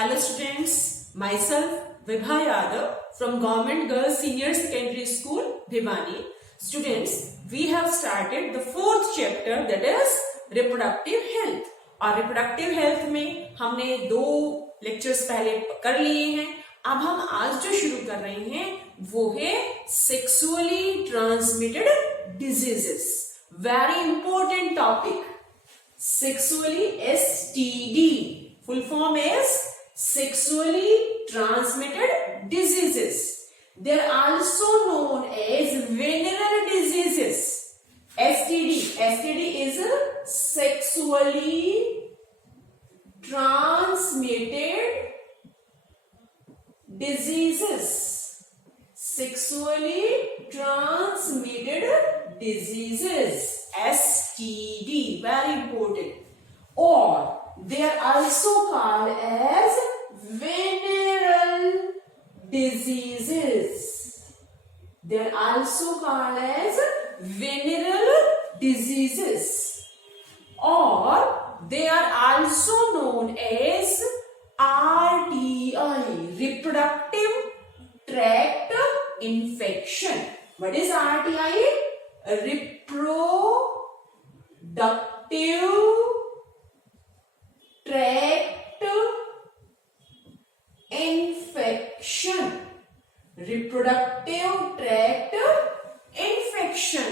Hello students, myself Vibha Yadav from Government Girls Senior Secondary School, Bhiwani. Students, we have started the fourth chapter, that is reproductive health. और reproductive health में हमने 2 lectures पहले कर लिए हैं. अब हम आज जो शुरू कर रहे हैं वो है sexually transmitted diseases. Very important topic. Sexually STD. Full form is sexually transmitted diseases. They are also known as venereal diseases. STD is sexually transmitted diseases. Sexually transmitted diseases. STD, very important. Or they are also called as venereal diseases. They are also called as venereal diseases. Or they are also known as RTI, reproductive tract infection. What is RTI? Reproductive tract infection. Reproductive tract infection.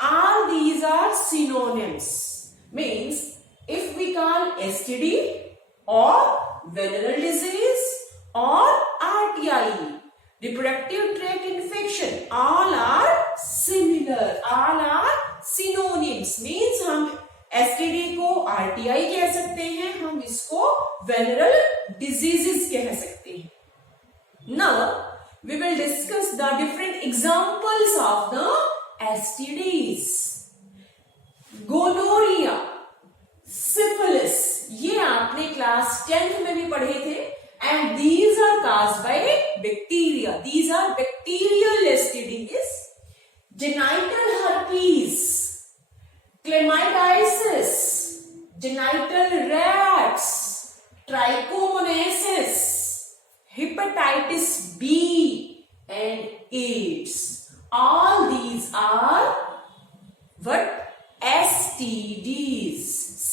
All these are synonyms. Means if we call STD or venereal disease or RTI, reproductive tract infection, all are similar, all are synonyms. Means हम STD को RTI कह सकते हैं, हम इसको venereal diseases कह सकते हैं. Now we will discuss the different examples of the STDs. Gonorrhea, syphilis, ये आपने क्लास 10th में भी पढ़े थे. And these are caused by bacteria. These are bacterial STDs. Genital herpes, chlamydiasis, genital rats, trichomoniasis, hepatitis B and AIDS. All these are what? STDs,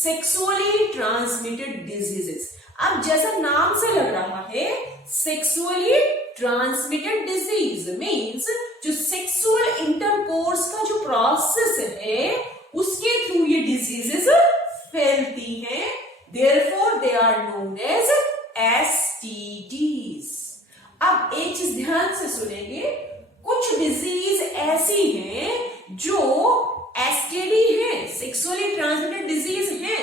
sexually transmitted diseases. अब जैसा नाम से लग रहा है सेक्सुअली ट्रांसमिटेड डिजीज मीन्स जो sexual intercourse का जो प्रोसेस है उसके थ्रू ये डिजीजेस फैलती हैं. Therefore they are known as STDs. अब एक चीज ध्यान से सुनेंगे, कुछ डिजीज ऐसी हैं जो STD है, सेक्सुअली ट्रांसमिटेड डिजीज है,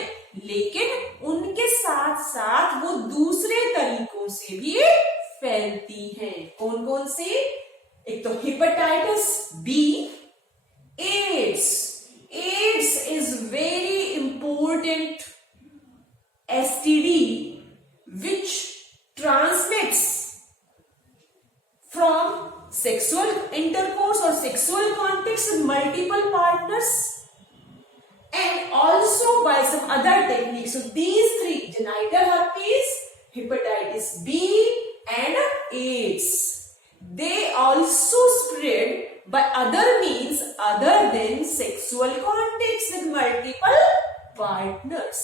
लेकिन उनके साथ साथ वो दूसरे तरीकों से भी फैलती हैं. कौन कौन से? एक तो hepatitis B, AIDS. AIDS is very important STD which transmits from sexual intercourse or sexual contacts with multiple partners and also by some other techniques. So these three, genital herpes, hepatitis B and AIDS, they also spread by other means other than sexual contacts with multiple partners.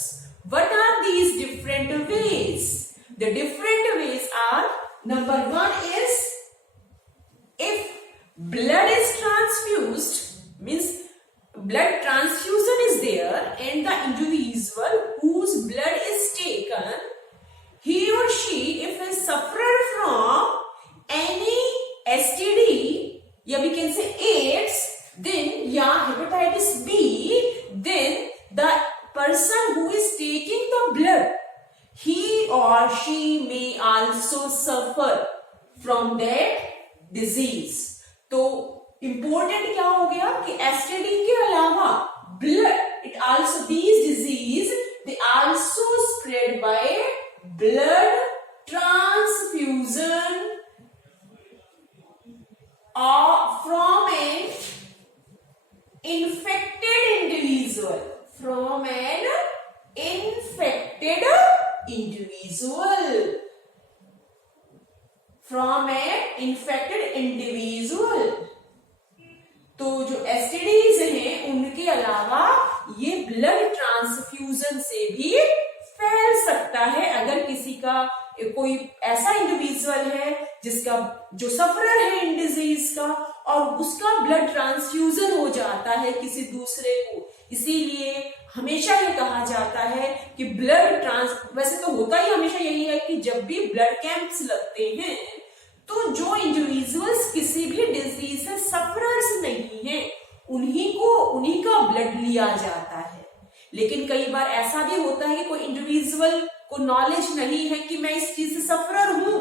What are these different ways? The different ways are, number 1 is if blood is transfused, means blood transfusion is there and the individual whose blood is taken, he or she if he suffered from any STD, yeah, we can say AIDS, then yeah, hepatitis B, then the person who is taking the blood, he or she may also suffer from that disease. तो important क्या हो गया कि STD के अलावा blood, it also, these disease they also spread by blood transfusion from an infected individual, from an infected individual. From A infected individual. तो जो STDs हैं उनके अलावा ये ब्लड ट्रांसफ्यूजन से भी फैल सकता है। अगर किसी का कोई ऐसा इंडिविजुअल है जिसका जो सफरर है इन डिजीज का और उसका ब्लड ट्रांसफ्यूजन हो जाता है किसी दूसरे को, इसीलिए हमेशा ये कहा जाता है कि ब्लड वैसे तो होता ही हमेशा यही है कि जब भी ब्लड कैंप्स लगते हैं तो जो इंडिविजुअल्स किसी भी डिजीज से सफरर्स नहीं है उन्हीं का ब्लड लिया जाता है। लेकिन कई बार ऐसा भी होता है कि कोई इंडिविजुअल को नॉलेज नहीं है कि मैं इस चीज से सफरर हूं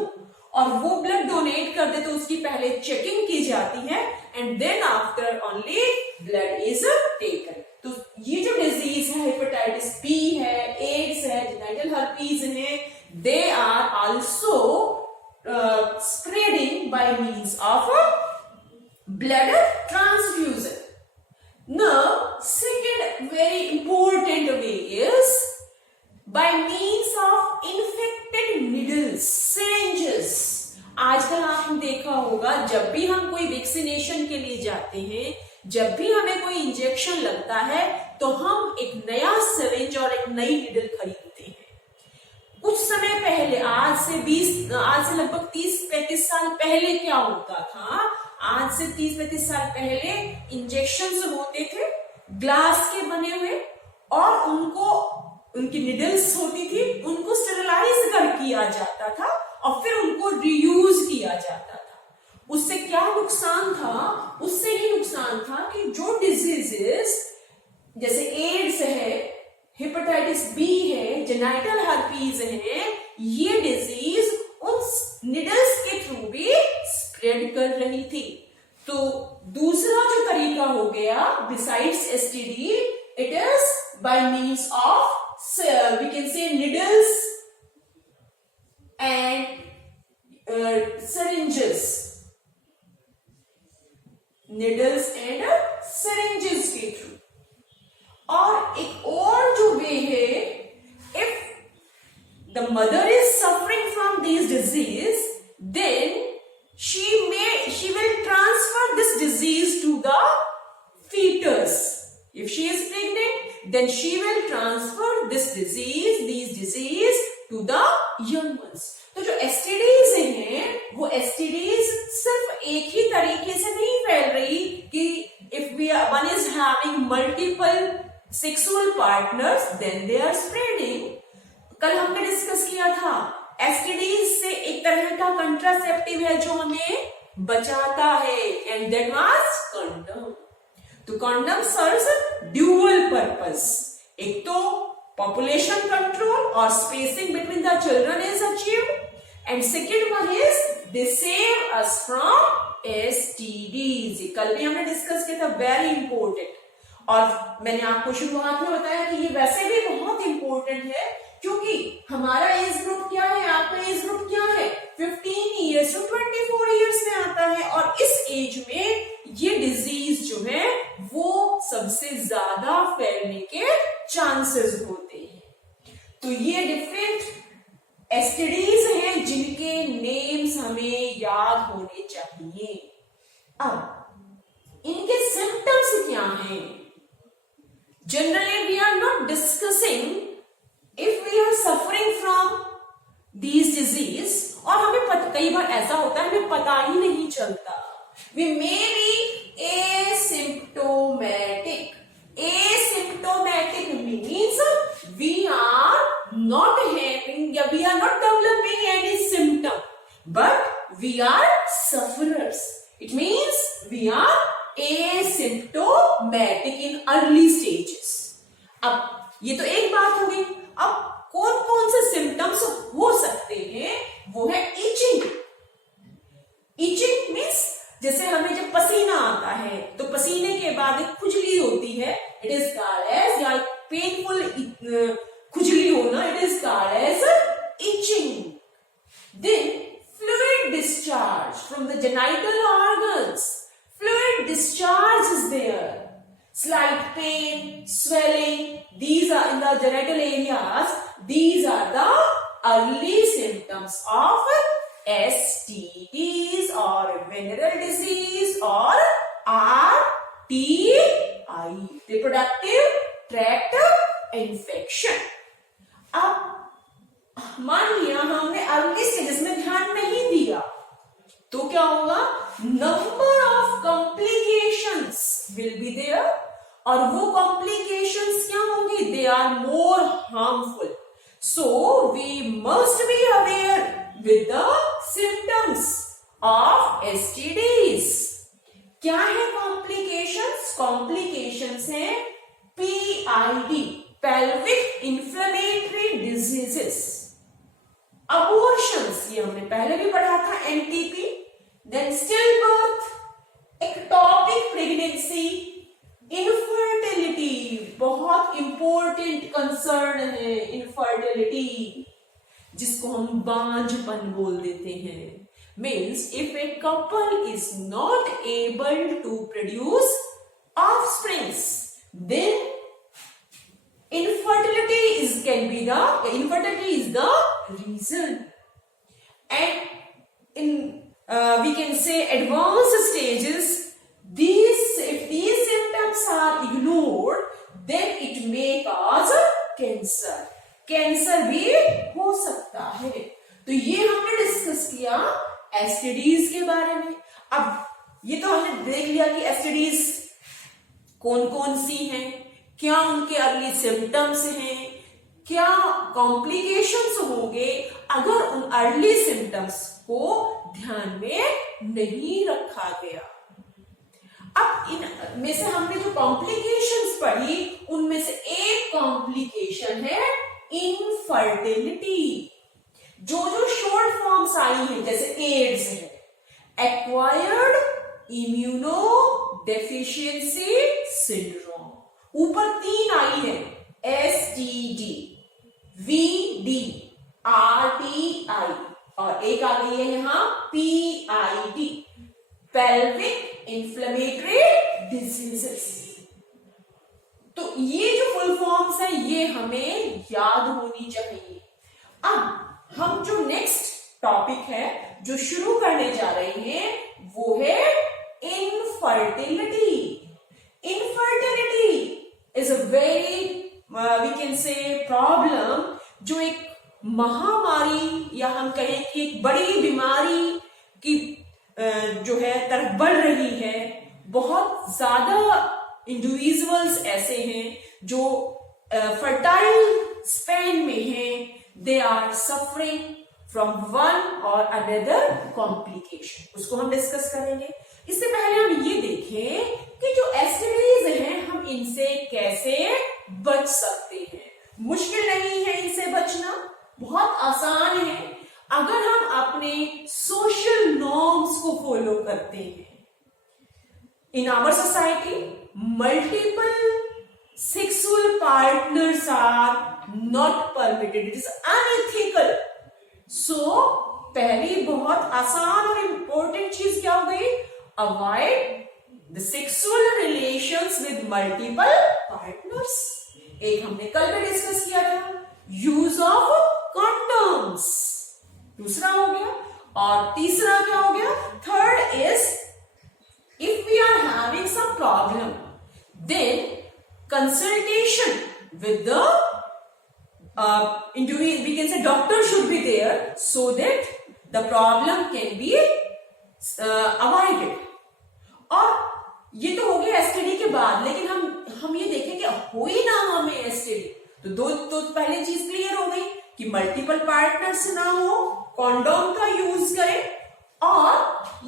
और वो ब्लड डोनेट कर दे, तो उसकी पहले चेकिंग की जाती है and then after only blood is taken. तो ये जो डिजीज है हेपेटाइटिस बी है, एड्स है, जेनिटल हर्पीज है, they are also spreading by means of blood transfusion. Now, second very important way is by means of infected needles, syringes. आजकल आपने देखा होगा जब भी हम कोई वैक्सीनेशन के लिए जाते हैं, जब भी हमें कोई इंजेक्शन लगता है तो हम एक नया सिरिंज और एक नई नीडल खरीदते हैं। कुछ समय पहले आज से लगभग 30-35 साल पहले क्या होता था, आज से 30-35 साल पहले इंजेक्शंस होते थे ग्लास के बने हुए और उनकी निडल्स होती थी, उनको स्टेरिलाइज किया जाता था और फिर उनको रीयूज किया जाता था। उससे क्या नुकसान था? उससे ये नुकसान था कि जो डिजीजेस जैसे एड्स है, हेपेटाइटिस बी है, जेनिटल हर्पीज है, ये डिजीज उन निडल्स के थ्रू भी स्प्रेड कर रही थी। तो दूसरा जो तरीका हो गया besides STD, it is by means of we can say needles and syringes, needles and syringes के थ्रू। और एक और जो वे है, if the mother is suffering from this disease then she will transfer this disease to the fetus. If she is pregnant then she will transfer these disease to the young ones. तो जो STDs हैं वो STDs सिर्फ एक ही तरीके से नहीं फैल रही कि if one is having multiple sexual partners then they are spreading. कल हमने डिस्कस किया था एसटीडीज से एक तरह का कंट्रासेप्टिव है जो हमें बचाता है एंड दैट वाज कंडोम। तो कंडोम सर्व्स ड्यूअल पर्पस, एक तो population control और spacing between the children is achieved and second one is they save us from STDs। कल भी हमने डिस्कस किया था, वेरी इंपॉर्टेंट। और मैंने आपको शुरुआत में बताया कि ये वैसे भी बहुत इंपॉर्टेंट है क्योंकि हमारा एज ग्रुप क्या है, आपका एज ग्रुप क्या है, 15 ईयर्स टू 24 ईयर्स में आता है और इस एज में ये डिजीज जो है वो सबसे ज्यादा फैलने के चांसेस होते हैं। तो ये डिफरेंट एसटीडीज हैं जिनके नेम्स हमें याद होने चाहिए। अब इनके सिम्टम्स क्या हैं? Generally we are not discussing if we are suffering from these diseases, और हमें कई बार ऐसा होता है हमें पता ही नहीं चलता। We may be asymptomatic. Asymptomatic means we are not having, we are not developing any symptom, but we are sufferers. It means we are asymptomatic in early stages. अब ये तो एक बात हो गई। अब कौन कौन से सिम्टम्स हो सकते हैं? वो है इचिंग। इचिंग मीन्स जैसे हमें जब पसीना आता है तो पसीने के बाद एक खुजली होती है, इट इज कॉल्ड एज, या पेनफुल खुजली होना, it is called as itching. Then fluid discharge from the genital organs, fluid discharge is there, slight pain, swelling, these are in the genital areas, these are the early symptoms of STDs or venereal disease or RTI, reproductive tract infection. अब मान लिया हमने early stages में ध्यान नहीं दिया तो क्या होगा, number of complications will be there और वो कॉम्प्लिकेशंस क्या होंगी, they are more harmful. So we must be aware with the symptoms of STDs. क्या है कॉम्प्लिकेशंस? कॉम्प्लिकेशंस है PID, pelvic inflammatory diseases. Abortions, ये हमने पहले भी पढ़ा था, NTP. Then stillbirth, ectopic pregnancy, infertility, बहुत important concern है infertility, जिसको हम बांझपन बोल देते हैं. Means if a couple is not able to produce offsprings, then infertility is the reason. And in we can say advanced stages, if these symptoms are ignored, then it may cause cancer. Cancer भी हो सकता है. तो ये हमने discuss किया STDs के बारे में. अब ये तो हमने देख लिया कि STDs कौन कौन सी हैं, क्या उनके अर्ली सिम्टम्स हैं, क्या कॉम्प्लिकेशंस होंगे अगर उन अर्ली सिम्टम्स को ध्यान में नहीं रखा गया. अब इन में से हमने जो कॉम्प्लिकेशंस पढ़ी उनमें से एक कॉम्प्लिकेशन है इनफर्टिलिटी. जो शॉर्ट फॉर्म्स आई हैं जैसे एड्स है, एक्वायर्ड इम्यूनो डेफिशिएंसी सिंड्रोम, ऊपर 3 आई है, STD, VD, RTI और एक आ गई है यहां PID, pelvic inflammatory diseases. तो ये जो फुल फॉर्म्स है ये हमें याद होनी चाहिए. अब हम जो नेक्स्ट टॉपिक है जो शुरू करने जा रहे हैं वो है infertility. Infertility is a very we can say problem, जो एक महामारी या हम कहें कि एक बड़ी बीमारी की जो है तरफ बढ़ रही है. बहुत ज्यादा इंडिविजुअल्स ऐसे हैं जो फर्टाइल स्पेन में हैं, they are suffering from one or another complication. उसको हम डिस्कस करेंगे. इससे पहले हम ये देखें कि जो STDs हैं हम इनसे कैसे बच सकते हैं. मुश्किल नहीं है इनसे बचना, बहुत आसान है अगर हम अपने सोशल नॉर्म्स को फॉलो करते हैं. In our society multiple sexual partners are not permitted, it is unethical. So पहली बहुत आसान और इंपॉर्टेंट चीज क्या हो गई, avoid the sexual relations with multiple partners. एक हमने कल भी डिस्कस किया था, यूज ऑफ कंडोम्स, दूसरा हो गया. और तीसरा क्या हो गया, third is if we are having some problem, then consultation with the individual, we can say doctor should be there so that the problem can be avoided. और ये तो हो गया STD के बाद, लेकिन हम ये देखें कि हो ही ना हमें STD, तो पहले चीज क्लियर हो गई कि मल्टीपल पार्टनर्स ना हो, कॉन्डोम का यूज करें. और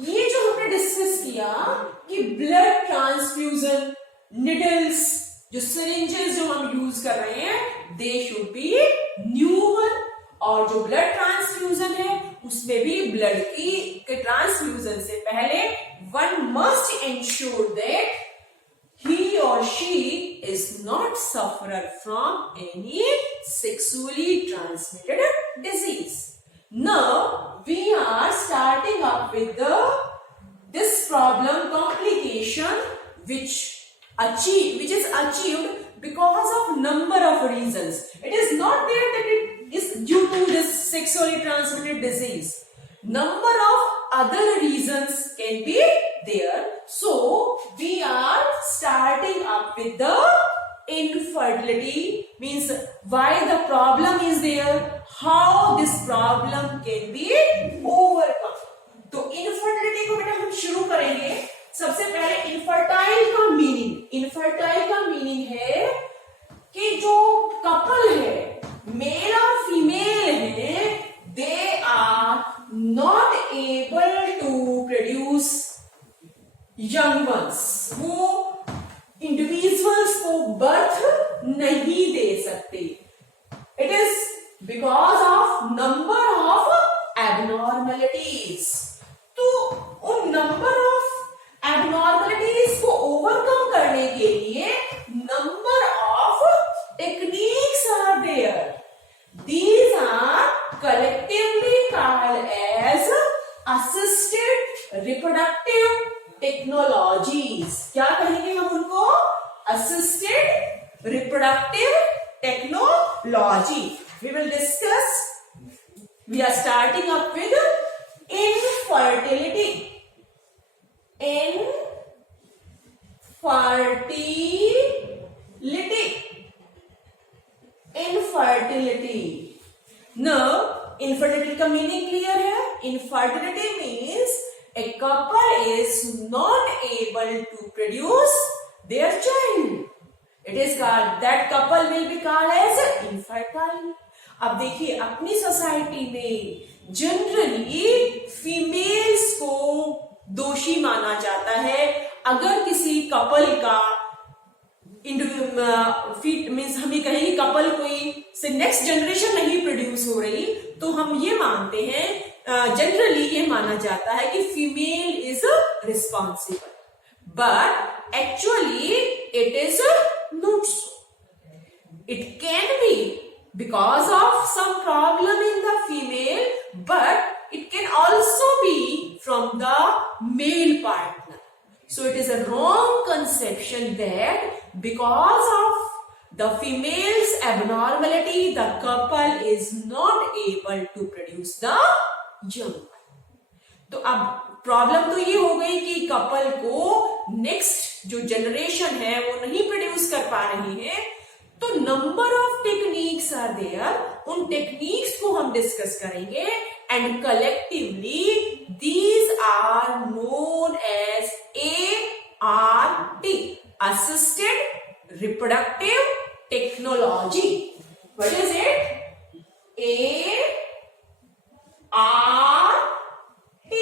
ये जो हमने डिस्कस किया कि ब्लड ट्रांसफ्यूजन, निडल्स, जो सिरिंजेस जो हम यूज कर रहे हैं, दे शुड बी न्यूअर. और जो ब्लड ट्रांसफ्यूजन है उसमें भी ब्लड के ट्रांसफ्यूजन से पहले one must ensure that he or she is not sufferer from any sexually transmitted disease. Now we are starting up with this problem complication which is achieved because of number of reasons. It is not there that it is due to this sexually transmitted disease. number of other reasons can be there. So we are starting up with the infertility, means why the problem is there, how this problem can be overcome. तो infertility को बेटा हम शुरू करेंगे. सबसे पहले infertile का meaning है कि जो कपल है, मेल और फीमेल है, they are not able to produce young ones. वो इंडिविजुअल्स को बर्थ नहीं दे सकते. It is because of number of abnormalities. तो उन नंबर ऑफ एबनॉर्मलिटीज को ओवरकम करने के लिए number of techniques are there. These are collectively called as assisted reproductive technologies. क्या कहेंगे हम उनको? Assisted reproductive technology. We will discuss. We are starting up with infertility. Infertility. Now, infertility का meaning clear है. Infertility means a couple is not able to produce their child. It is called, that couple will be called as infertile. अब देखिए अपनी society में generally females को दोषी माना जाता है अगर किसी कपल का मीन्स हमें कहेंगे कपल कोई से नेक्स्ट जनरेशन नहीं प्रोड्यूस हो रही, तो हम ये मानते हैं, जनरली ये माना जाता है कि female is responsible, but actually it is not so. It can be because of some problem in the female, but it can also be from the male partner. So it is a wrong conception that because of the female's abnormality, the couple is not able to produce the young. तो अब problem तो ये हो गई कि couple को next जो generation है वो नहीं प्रोड्यूस कर पा रही है. तो number of techniques are there. उन टेक्निक्स को हम डिस्कस करेंगे and collectively these are known as ART, assisted reproductive technology. What is it? ART,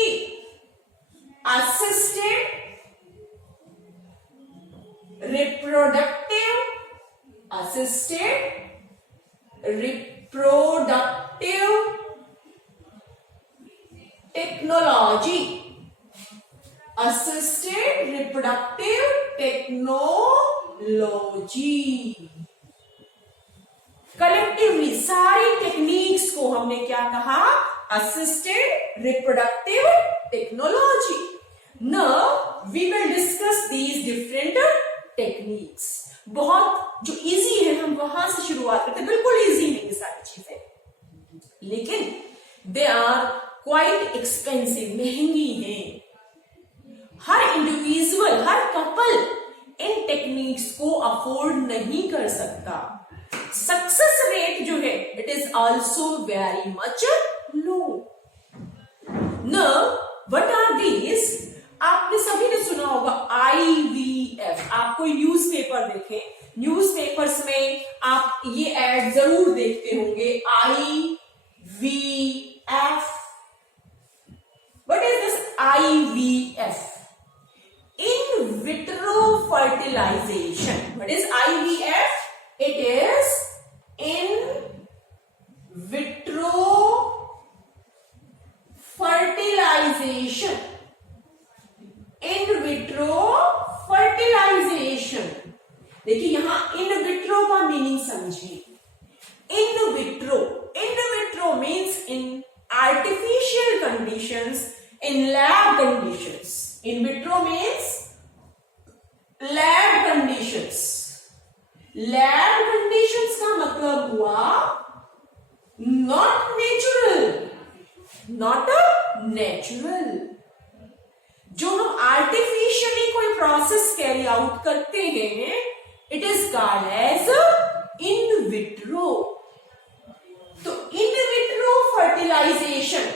assisted reproductive technology. Assisted reproductive technology. Collectively सारी टेक्निक्स को हमने क्या कहा? Assisted reproductive technology. Now we will discuss these different techniques. बहुत जो easy है हम वहां से शुरुआत करते हैं. बिल्कुल इजी नहीं ये सारी चीजें, लेकिन दे आर क्वाइट एक्सपेंसिव, महंगी हैं. हर इंडिविजुअल, हर कपल इन टेक्निक्स को अफोर्ड नहीं कर सकता. सक्सेस रेट जो है it is also very much low. Now what are these? आपने सभी ने सुना होगा IVF. आप कोई न्यूज़पेपर देखें, न्यूज़पेपर्स में आप ये एड जरूर देखते होंगे, IVF. What is this IVF? In vitro fertilization. What is IVF? It is in vitro fertilization. In vitro fertilization. देखिए यहां इन विट्रो का मीनिंग समझिए. In vitro means in artificial conditions, in lab conditions. In vitro means lab conditions. Lab conditions का मतलब हुआ not natural, not natural. जो हम artificially कोई प्रोसेस कैरी आउट करते हैं, it is called as in vitro. तो in vitro fertilisation,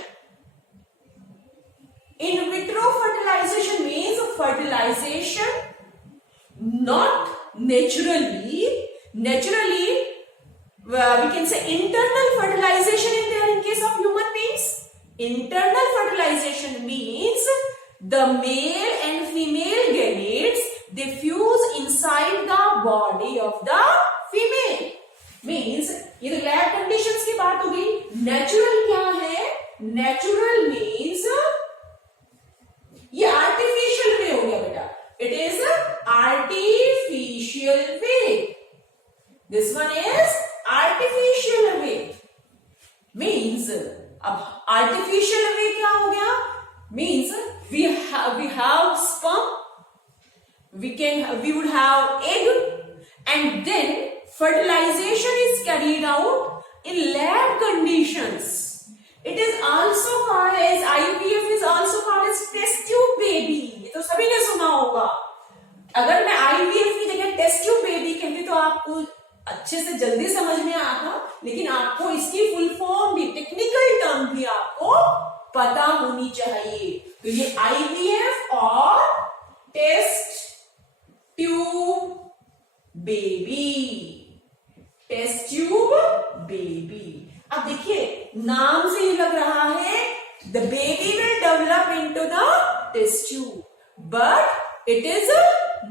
in vitro fertilisation means fertilisation not naturally, naturally we can say internal fertilization is there in case of human beings. Internal fertilization means the male and female gametes they fuse inside the body of the female. Means ये तो lab conditions की बात हो गई। Natural क्या है? Natural means ये artificial वे हो गया बेटा। It is artificial way. This one is artificial way. Means अब artificial way क्या हो गया? Means we have sperm, we would have egg, and then fertilization is carried out in lab conditions. It is also called as IVF is also called as test tube baby. ये तो सभी ने सुना होगा। अगर मैं IVF की जगह टेस्ट ट्यूब बेबी कहती तो आपको अच्छे से जल्दी समझ में आता, लेकिन आपको इसकी फुल फॉर्म भी, टेक्निकल टर्म भी आपको पता होनी चाहिए। तो ये IVF और test tube baby, test tube baby. अब देखिए नाम से ही लग रहा है the baby will develop into the test tube, but it is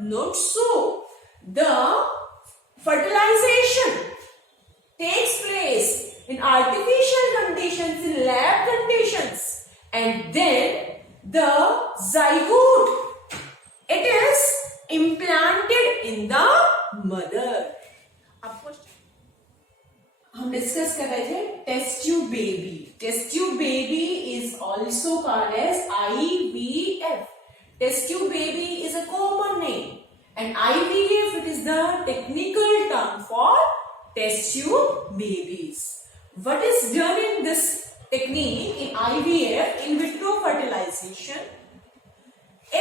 not so. The fertilization takes place in artificial conditions, in lab conditions, and then the zygote, it is implanted in the mother. आपको हम discuss कर रहे थे test tube baby. Test tube baby is also called as IVF. Test tube baby is a common name, and IVF it is the technical term for test tube babies. What is done in this technique in IVF, in vitro fertilization?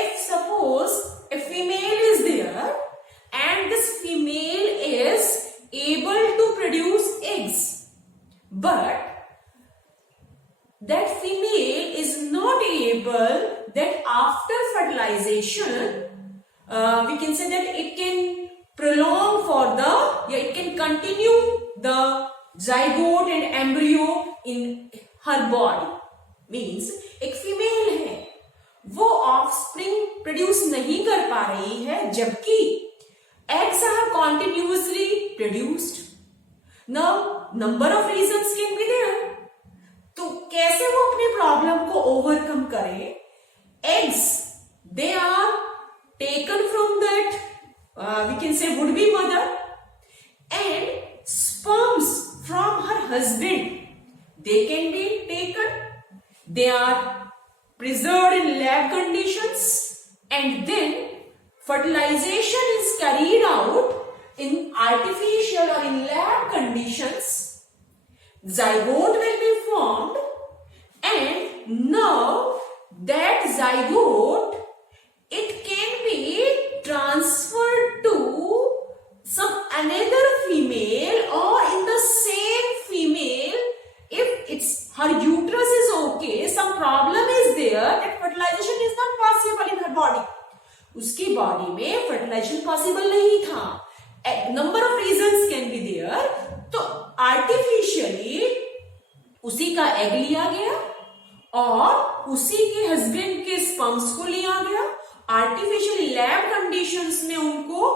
If suppose a female is there and this female is able to produce eggs, but that female is not able, that after fertilization we can say that it can prolong for the, it can continue the zygote and embryo in her body. Means एक female है, वो offspring produce नहीं कर पा रही है, जबकि eggs are continuously produced. Now number of reasons can be there. तो कैसे वो अपनी प्रॉब्लम को ओवरकम करें? Eggs, they are taken from that we can say would be mother, and sperms from her husband, they can be taken, they are preserved in lab conditions, and then fertilization is carried out in artificial or in lab conditions. Zygote will be formed, and now that zygote, it can be transferred to some another female, or in the same female, if it's her uterus is okay, some problem is there, that fertilization is not possible in her body. उसकी body में fertilization possible नहीं था. A number of reasons can be there. तो artificially उसी का egg लिया गया और उसी के हस्बैंड के स्पर्म्स को लिया गया, आर्टिफिशियली लैब कंडीशंस में उनको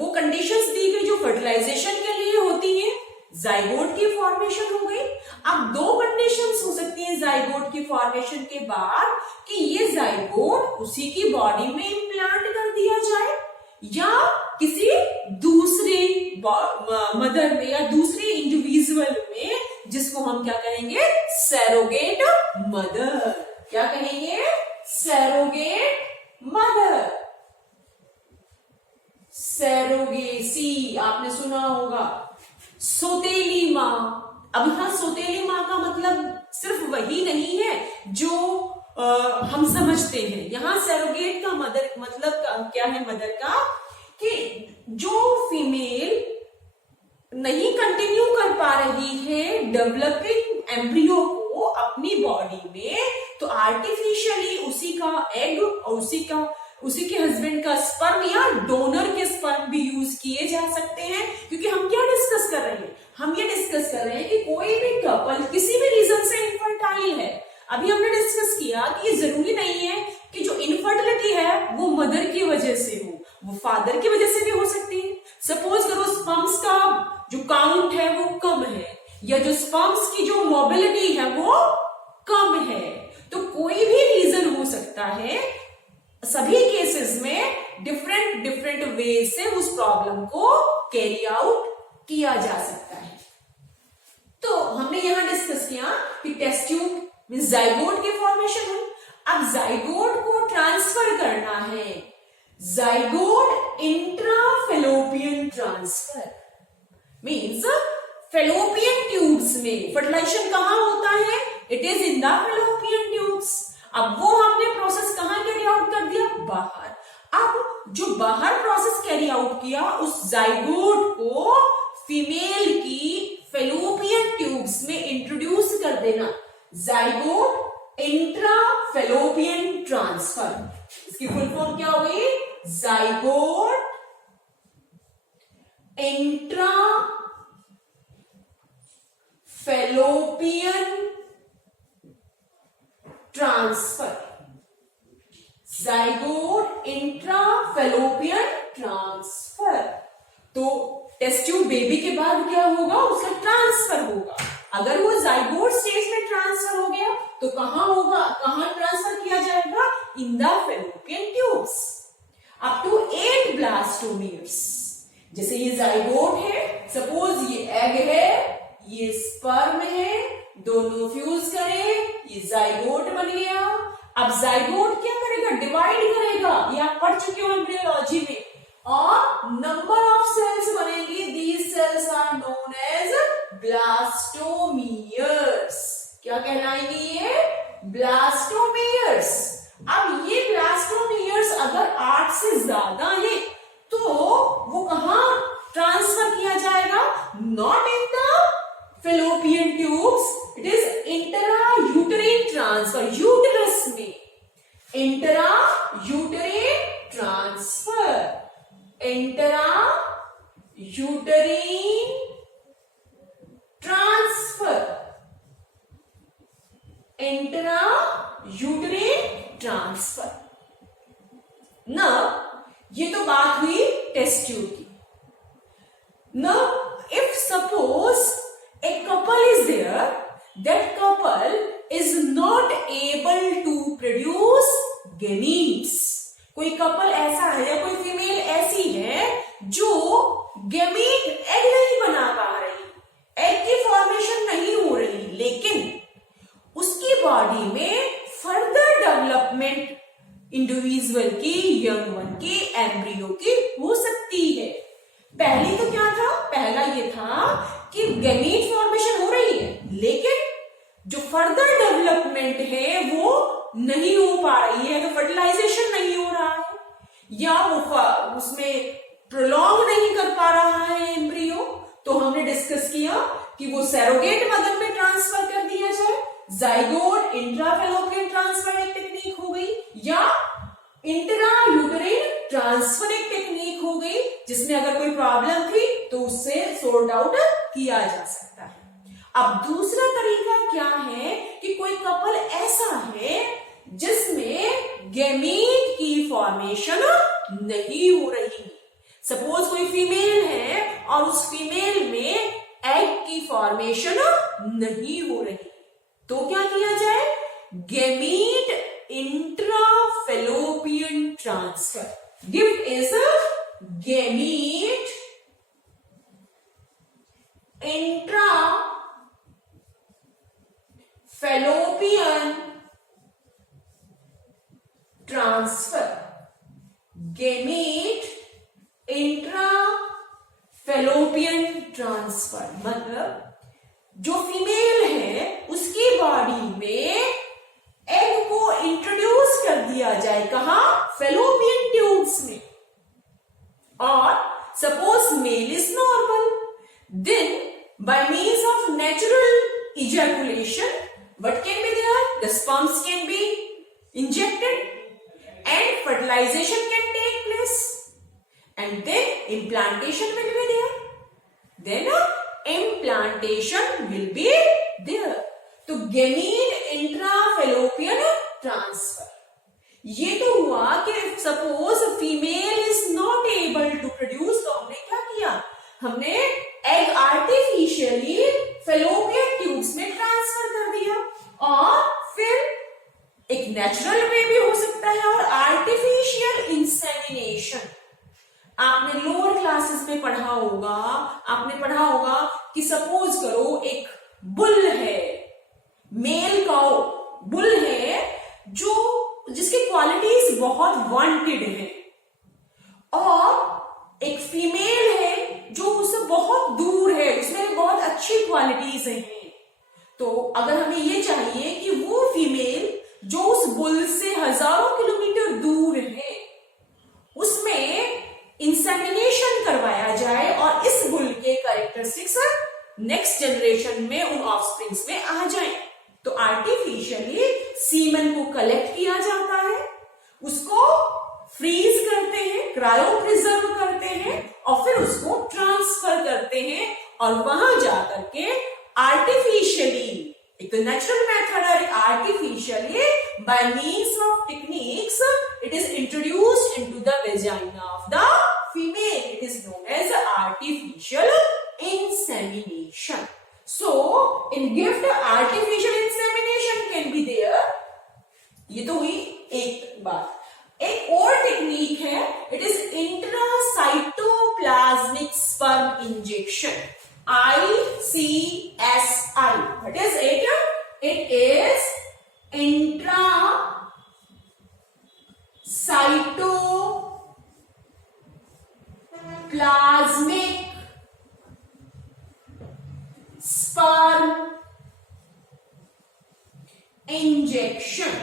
वो कंडीशंस दी गई जो फर्टिलाइजेशन के लिए होती है, जाइगोट की फॉर्मेशन हो गई। अब दो कंडीशंस हो सकती हैं जाइगोट की फॉर्मेशन के बाद, कि ये जाइगोट उसी की बॉडी में इम्प्लांट कर दिया जाए या किसी दूसरी मदर में या दूसरी इंडिविजुअल में, जिसको हम क्या कहेंगे, सैरोगेट मदर। क्या कहेंगे? सैरोगेट मदर, सैरोगेसी आपने सुना होगा। सौतेली माँ, अब यहां सौतेली माँ का मतलब सिर्फ वही नहीं है जो हम समझते हैं। यहाँ सरोगेट का मदर मतलब क्या है, मदर का, कि जो फीमेल नहीं कंटिन्यू कर पा रही है डेवलपिंग एम्ब्रियो को अपनी बॉडी में, तो आर्टिफिशियली उसी का एग और उसी के हस्बैंड का स्पर्म या डोनर के स्पर्म भी यूज किए जा सकते हैं। क्योंकि हम क्या डिस्कस कर रहे हैं, हम ये डिस्कस कर रहे हैं कि कोई भी कपल किसी भी रीजन से इनफर्टाइल है। अभी हमने डिस्कस किया कि ये जरूरी नहीं है कि जो इनफर्टिलिटी है वो मदर की वजह से हो, वो फादर की वजह से भी हो सकती है। सपोज करो स्पर्म्स का जो काउंट है वो कम है, या जो स्पर्म्स की जो मोबिलिटी है वो कम है, तो कोई भी रीजन हो सकता है। सभी केसेस में डिफरेंट वे से उस प्रॉब्लम को कैरी आउट किया जा सकता है। तो हमने यहां डिस्कस किया कि टेस्ट ट्यूब मींस जाइगोट की फॉर्मेशन हुई। अब जाइगोट को ट्रांसफर करना है, zygote intrafallopian transfer means fallopian tubes में फर्टिलाइजेशन कहां होता है, it is in the fallopian tubes. अब वो हमने प्रोसेस कहां कैरी आउट कर दिया, बाहर। अब जो बाहर प्रोसेस कैरी आउट किया, उस जाइगोट को फीमेल की फेलोपियन ट्यूब्स में इंट्रोड्यूस कर देना, जाइगोट इंट्राफेलोपियन ट्रांसफर। इसकी फुल फॉर्म क्या हो गई, zygote intra fallopian transfer, zygote intrafallopian transfer. तो टेस्ट ट्यूब बेबी के बाद क्या होगा, उसका ट्रांसफर होगा। अगर वो जाइगोट स्टेज में ट्रांसफर हो गया तो कहां होगा, कहां ट्रांसफर किया जाएगा, in the fallopian tubes up to 8 blastomeres. जैसे ये जाइगोट है, सपोज ये एग है, ये स्पर्म है, दोनों फ्यूज करें, ये जाइगोट बन गया। अब जाइगोट क्या करेगा, डिवाइड करेगा, ये आप पढ़ चुके हो एम्ब्रियोलॉजी में, और नंबर ऑफ सेल्स बनेंगे, these cells are known as blastomeres. क्या कहलाएंगे ये, ब्लास्टोमियर्स। अब ये ब्लास्टोमियर्स अगर 8 से ज्यादा है तो वो कहां ट्रांसफर किया जाएगा, not in the fallopian tubes, it is intra uterine transfer, uterus में intra uterine transfer, intra uterine transfer, intra uterine transfer. न ये तो बात हुई टेस्ट ट्यूब की। Now, if suppose a couple is there, that couple is not able to produce gametes. कोई couple ऐसा है या कोई फीमेल ऐसी है जो गैमीट एग नहीं बना पा रही, एग की फॉर्मेशन नहीं हो रही, लेकिन उसकी बॉडी में फर्दर डेवलपमेंट इंडिविजुअल की, यंग वन की, एम्ब्रियो की हो सकती है। पहले तो क्या था, पहला ये था कि गैमीट फॉर्मेशन हो रही है, लेकिन जो फर्दर डेवलपमेंट है वो नहीं हो पा रही है, तो फर्टिलाइजेशन नहीं हो रहा है, या वो उसमें प्रोलॉन्ग नहीं कर पा रहा है एम्ब्रियो। तो हमने डिस्कस किया कि वो सैरोगेट मदर में ट्रांसफर कर दिया जाए, जाइगोट इंट्राफेलोपियन ट्रांसफर एक टेक्निक हो गई, या इंट्रा यूटेरिन ट्रांसफर एक टेक्निक हो गई, जिसमें अगर कोई प्रॉब्लम थी तो उससे सॉर्ट आउट किया जा सकता है। अब दूसरा तरीका क्या है कि कोई कपल ऐसा है जिसमें गैमीट की फॉर्मेशन नहीं हो रही। सपोज कोई फीमेल है और उस फीमेल में एग की फॉर्मेशन नहीं हो रही, तो क्या किया जाए, gamete intrafallopian transfer. Gift is gamete intrafallopian transfer, gamete intrafallopian transfer. मतलब जो फीमेल है उसकी body sperms can be injected and fertilization can take place and then implantation will be there. Then implantation will be there. तो gamete intrafallopian transfer, ये तो हुआ कि suppose female is not able to produce, तो हमने क्या किया, हमने एग आर्टिफिशियली फेलोपियन ट्यूब्स में ट्रांसफर कर दिया और फिर एक नेचुरल वे भी हो सकता है और आर्टिफिशियल इंसेमिनेशन। आपने लोअर क्लासेस में पढ़ा होगा, आपने पढ़ा होगा कि सपोज करो एक बुल है, मेल काउ बुल है जो जिसकी क्वालिटीज बहुत वांटेड है और एक फीमेल है जो उससे बहुत दूर है, उसमें बहुत अच्छी क्वालिटीज हैं। तो अगर हमें ये चाहिए कि वो फीमेल जो उस बुल से हजारों किलोमीटर दूर है उसमें इंसेमिनेशन करवाया जाए और इस बुल के कैरेक्टरिस्टिक्स नेक्स्ट जनरेशन में उन ऑफस्प्रिंग्स में आ जाएं, तो आर्टिफिशियली सीमन को कलेक्ट किया जाता है, उसको फ्रीज करते हैं, क्रायो प्रिजर्व करते हैं और फिर उसको ट्रांसफर करते हैं और वहां जाकर के आर्टिफिशियली, एक तो नेचुरल मेथड है, artificially by means of techniques it is introduced into the vagina of the female, it is known as artificial insemination. So, in gift, artificial insemination can be there. ये तो हुई एक बात. एक और टेक्निक है, it is intracytoplasmic sperm injection. ICSI. What is it? It is intracytoplasmic sperm injection.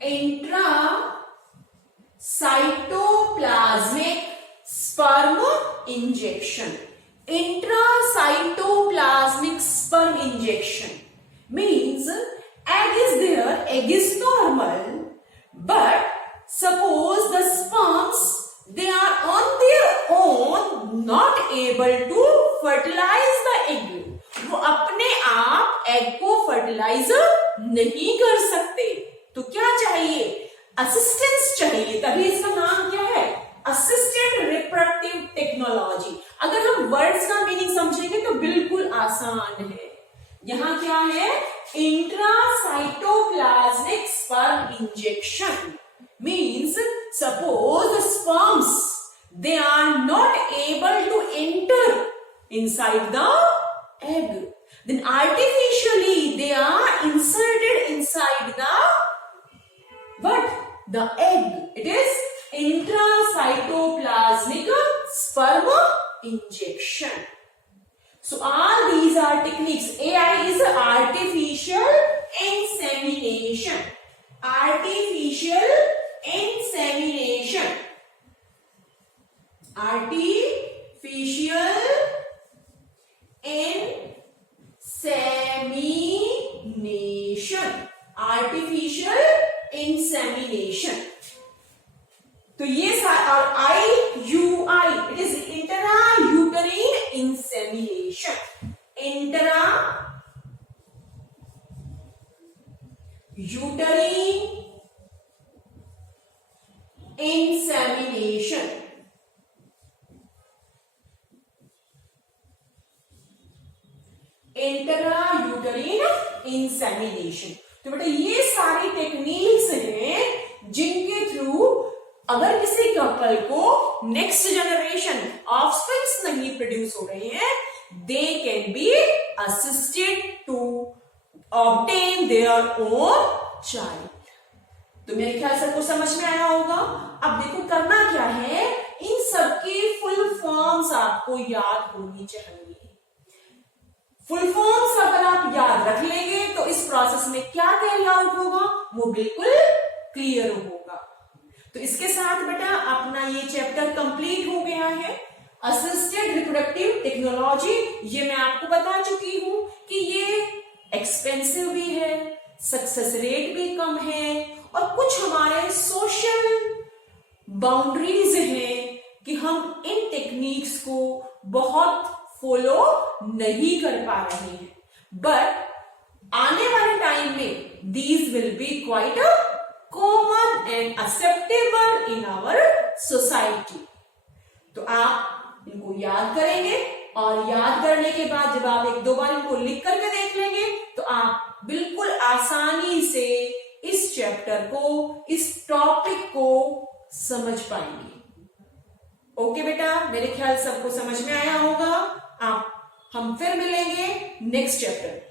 Intracytoplasmic sperm injection. Intracytoplasmic sperm injection means egg is there, egg is normal, but suppose the sperms they are on their own not able to fertilize the egg. वो अपने आप egg को fertilise नहीं कर सकते, तो क्या चाहिए, असिस्टेंस चाहिए, तभी इसका नाम क्या है, असिस्टेड रिप्रोडक्टिव टेक्नोलॉजी. अगर हम वर्ड्स का मीनिंग समझेंगे तो बिल्कुल आसान है. यहां क्या है, intracytoplasmic sperm injection means suppose the sperms they are not able to enter inside the egg, then artificially they are inserted inside the what, the egg. It is intracytoplasmic sperm injection. So all these are techniques. AI is artificial insemination. Artificial insemination. Artificial insemination. Artificial insemination. तो ये और IUI, it is intrauterine insemination. Intrauterine insemination. Intrauterine insemination. तो बेटा ये सारी techniques हैं जिनके through अगर किसी कपल को नेक्स्ट जनरेशन ऑफस्प्रिंग्स नहीं प्रोड्यूस हो रहे हैं, they can be assisted to obtain their own child. तो मेरे ख्याल से आपको समझ में आया होगा. अब देखो करना क्या है, इन सबकी फुल फॉर्म्स आपको याद होनी चाहिए. फुल फॉर्म्स अगर आप याद रख लेंगे तो इस प्रोसेस में क्या कैरी आउट होगा वो बिल्कुल क्लियर होगा. तो इसके साथ बेटा अपना ये चैप्टर कंप्लीट हो गया है. असिस्टेड रिप्रोडक्टिव टेक्नोलॉजी, ये मैं आपको बता चुकी हूं कि ये एक्सपेंसिव भी है, सक्सेस रेट भी कम है और कुछ हमारे सोशल बाउंड्रीज हैं कि हम इन टेक्निक्स को बहुत फॉलो नहीं कर पा रहे हैं, बट आने वाले टाइम में these will be quite a common and acceptable in our society. तो आप इनको याद करेंगे और याद करने के बाद जब आप एक दो बार इनको लिख करके देख लेंगे तो आप बिल्कुल आसानी से इस चैप्टर को, इस टॉपिक को समझ पाएंगे। ओके बेटा, मेरे ख्याल सबको समझ में आया होगा। हम फिर मिलेंगे नेक्स्ट चैप्टर।